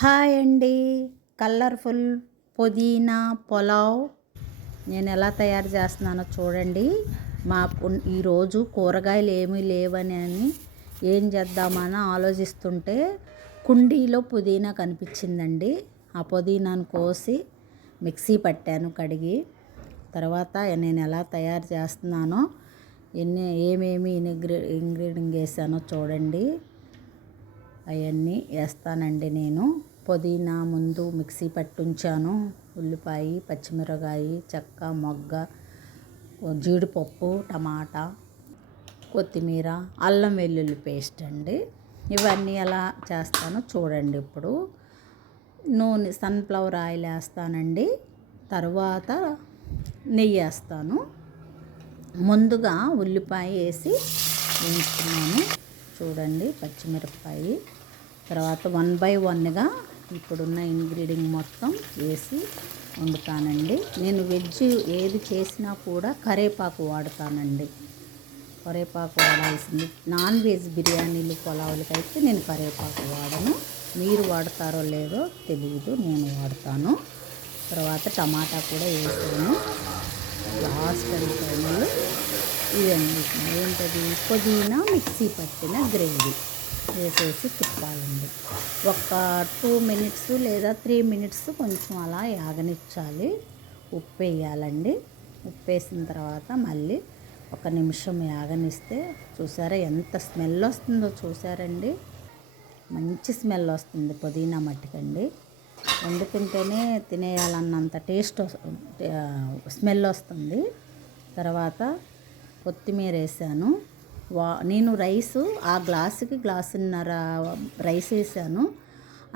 Hi అండి. Colourful పుదీనా పులావ్ నేను ఎలా తయారు చేస్తున్నానో చూడండి. ఈరోజు కూరగాయలు ఏమీ లేవని ఏం చేద్దామని ఆలోచిస్తుంటే కుండీలో పుదీనా కనిపించిందండి. ఆ పుదీనాను కోసి మిక్సీ పట్టాను కడిగి. తర్వాత నేను ఎలా తయారు చేస్తున్నానో ఏమేమి ఇంగ్రీడియంట్ వేసానో చూడండి. అవన్నీ వేస్తానండి. నేను పుదీనా ముందు మిక్సీ పట్టుంచాను. ఉల్లిపాయ, పచ్చిమిరపకాయ, చెక్క, మొగ్గ, జీడిపప్పు, టమాటా, కొత్తిమీర, అల్లం వెల్లుల్లి పేస్ట్ అండి. ఇవన్నీ ఎలా చేస్తానో చూడండి. ఇప్పుడు నూనె సన్ఫ్లవర్ ఆయిల్ వేస్తానండి. తర్వాత నెయ్యి వేస్తాను. ముందుగా ఉల్లిపాయ వేసి వేయించుకున్నాను చూడండి. పచ్చిమిరపకాయ, తర్వాత 1 by 1గా ఇప్పుడున్న ఇంగ్రీడియంట్ మొత్తం వేసి వండుతానండి. నేను వెజ్ ఏది చేసినా కూడా కరివేపాకు వాడతానండి. కరివేపాకు వాడాల్సింది. నాన్ వెజ్ బిర్యానీలు, పులావులకి అయితే నేను కరివేపాకు వాడను. మీరు వాడతారో లేదో తెలియదు, నేను వాడతాను. తర్వాత టమాటా కూడా వేసాను. లాస్ట్ అండ్ ఫైనల్ ఇవన్నీ ఏంటది పుదీనా మిక్సీ పట్టిన గ్రేవీ వేసేసి తిప్పాలండి. ఒక 2 minutes లేదా 3 minutes కొంచెం అలా యాగనిచ్చాలి. ఉప్పు వేయాలండి. ఉప్పు వేసిన తర్వాత మళ్ళీ 1 నిమిషం యాగనిస్తే చూసారా ఎంత స్మెల్ వస్తుందో చూసారండి. మంచి స్మెల్ వస్తుంది పుదీనా మట్టికండి. వండుకుంటేనే తినేయాలన్నంత టేస్ట్ స్మెల్ వస్తుంది. తర్వాత కొత్తిమీర వేసాను. నేను రైసు ఆ గ్లాసుకి గ్లాసున్నర రైస్ వేసాను.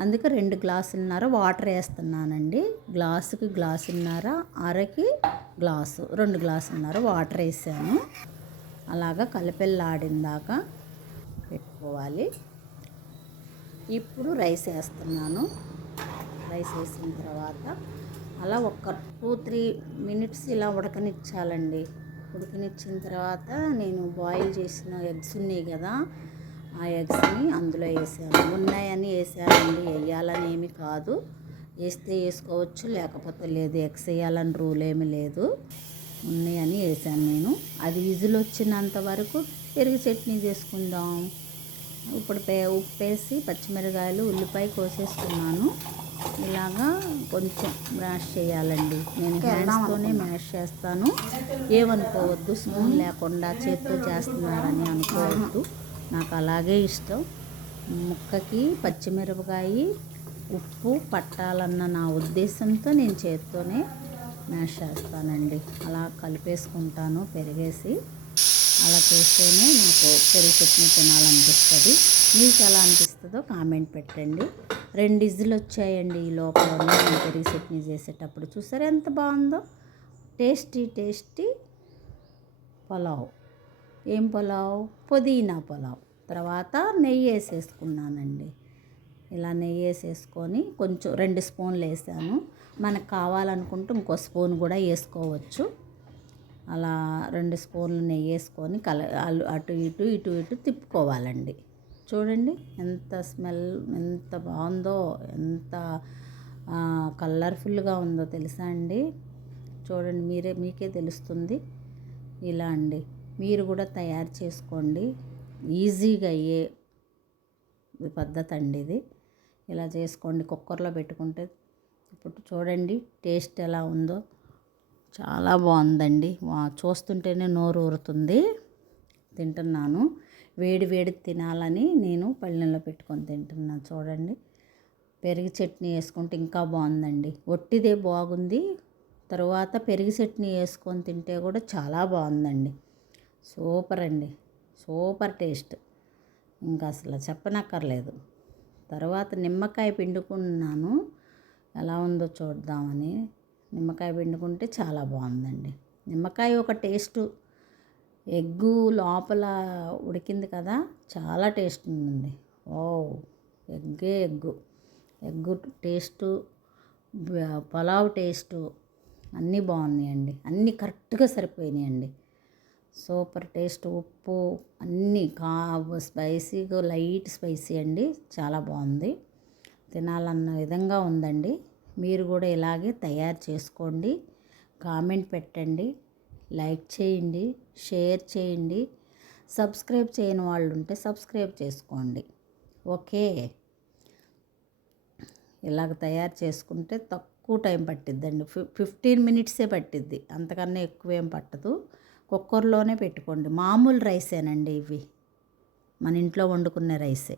అందుకే 2 గ్లాసులన్నర వాటర్ వేస్తున్నానండి. గ్లాసుకి గ్లాసున్నర, అరకి గ్లాసు, 2 గ్లాసులన్నర వాటర్ వేసాను. అలాగా కలిపెల్లాడిందాక పెట్టుకోవాలి. ఇప్పుడు రైస్ వేస్తున్నాను. రైస్ వేసిన తర్వాత అలా ఒక 2-3 minutes ఇలా ఉడకనిచ్చాలండి. ఉడకనిచ్చిన తర్వాత నేను బాయిల్ చేసిన ఎగ్స్ ఉన్నాయి కదా, ఆ ఎగ్స్ని అందులో వేసాను. ఉన్నాయని వేసానండి, వేయాలని ఏమి కాదు. వేస్తే వేసుకోవచ్చు, లేకపోతే లేదు. ఎగ్స్ వేయాలని రూల్ ఏమి లేదు. ఉన్నాయని వేసాను నేను. అది విజిల్ వచ్చినంత వరకు పెరుగు చట్నీ చేసుకుందాం. ఇప్పుడు ఉప్పు వేసి పచ్చిమిరకాయలు, ఉల్లిపాయ కోసేసుకున్నాను. ఇలాగా కొంచెం మ్యాష్ చేయాలండి. నేను హ్యాండ్స్తోనే మ్యాష్ చేస్తాను. ఏమనుకోవద్దు, స్పూన్ లేకుండా చేత్తో చేస్తున్నారని అనుకోవద్దు. నాకు అలాగే ఇష్టం. ముక్కకి పచ్చిమిరపకాయ, ఉప్పు పట్టాలన్న నా ఉద్దేశంతో నేను చేత్తోనే మ్యాష్ చేస్తానండి. అలా కలిపేసుకుంటాను పెరిగేసి. అలా చేస్తేనే నాకు పెరుగు చట్నీ తినాలనిపిస్తుంది. మీకు ఎలా అనిపిస్తుందో కామెంట్ పెట్టండి. 2 విజిల్ వచ్చాయండి ఈ లోపల నేను పెరుగు చట్నీ చేసేటప్పుడు. చూసారా ఎంత బాగుందో. Tasty tasty pulao. ఏం పులావ్? పుదీనా పులావ్. తర్వాత నెయ్యి వేసేసుకున్నానండి. ఇలా నెయ్యి వేసేసుకొని కొంచెం 2 స్పూన్లు వేసాను. మనకు కావాలనుకుంటే ఇంకో స్పూన్ కూడా వేసుకోవచ్చు. అలా 2 స్పూన్లు నెయ్యి వేసుకొని అటు ఇటు తిప్పుకోవాలండి. చూడండి ఎంత స్మెల్ ఎంత బాగుందో, ఎంత కలర్ఫుల్గా ఉందో తెలుసా అండి. చూడండి, మీకే తెలుస్తుంది. ఇలా అండి, మీరు కూడా తయారు చేసుకోండి. ఈజీగా అయ్యే పద్ధతి అండి ఇది. ఇలా చేసుకోండి. కుక్కర్లో పెట్టుకుంటే ఇప్పుడు చూడండి టేస్ట్ ఎలా ఉందో. చాలా బాగుందండి. చూస్తుంటేనే నోరు ఊరుతుంది. తింటున్నాను. వేడి వేడి తినాలని నేను పళ్ళెంలో పెట్టుకొని తింటున్నాను. చూడండి, పెరుగు చట్నీ వేసుకుంటే ఇంకా బాగుందండి. ఒట్టిదే బాగుంది. తర్వాత పెరుగు చట్నీ వేసుకొని తింటే కూడా చాలా బాగుందండి. సూపర్ అండి, సూపర్ టేస్ట్. ఇంకా అసలు చెప్పనక్కర్లేదు. తర్వాత నిమ్మకాయ పిండుకున్నాను. ఎలా ఉందో చూద్దామని నిమ్మకాయ పిండుకుంటే చాలా బాగుందండి. నిమ్మకాయ ఒక టేస్టు. ఎగ్గు లోపల ఉడికింది కదా, చాలా టేస్ట్ ఉంది. ఓ ఎగ్గు టేస్టు, పులావ్ టేస్టు అన్నీ బాగున్నాయండి. అన్నీ కరెక్ట్గా సరిపోయినాయండి. Super taste. ఉప్పు అన్నీ స్పైసీగా, లైట్ స్పైసీ అండి. చాలా బాగుంది. తినాలన్న విధంగా ఉందండి. మీరు కూడా ఇలాగే తయారు చేసుకోండి. కామెంట్ పెట్టండి, లైక్ చేయండి, షేర్ చేయండి. సబ్స్క్రైబ్ చేయని వాళ్ళు ఉంటే సబ్స్క్రైబ్ చేసుకోండి. ఓకే, ఇలాగ తయారు చేసుకుంటే తక్కువ టైం పట్టిద్దండి. 15 మినిట్సే పట్టిద్ది, అంతకన్నా ఎక్కువేం పట్టదు. కుక్కర్లోనే పెట్టుకోండి. మామూలు రైసేనండి ఇవి, మన ఇంట్లో వండుకునే రైసే.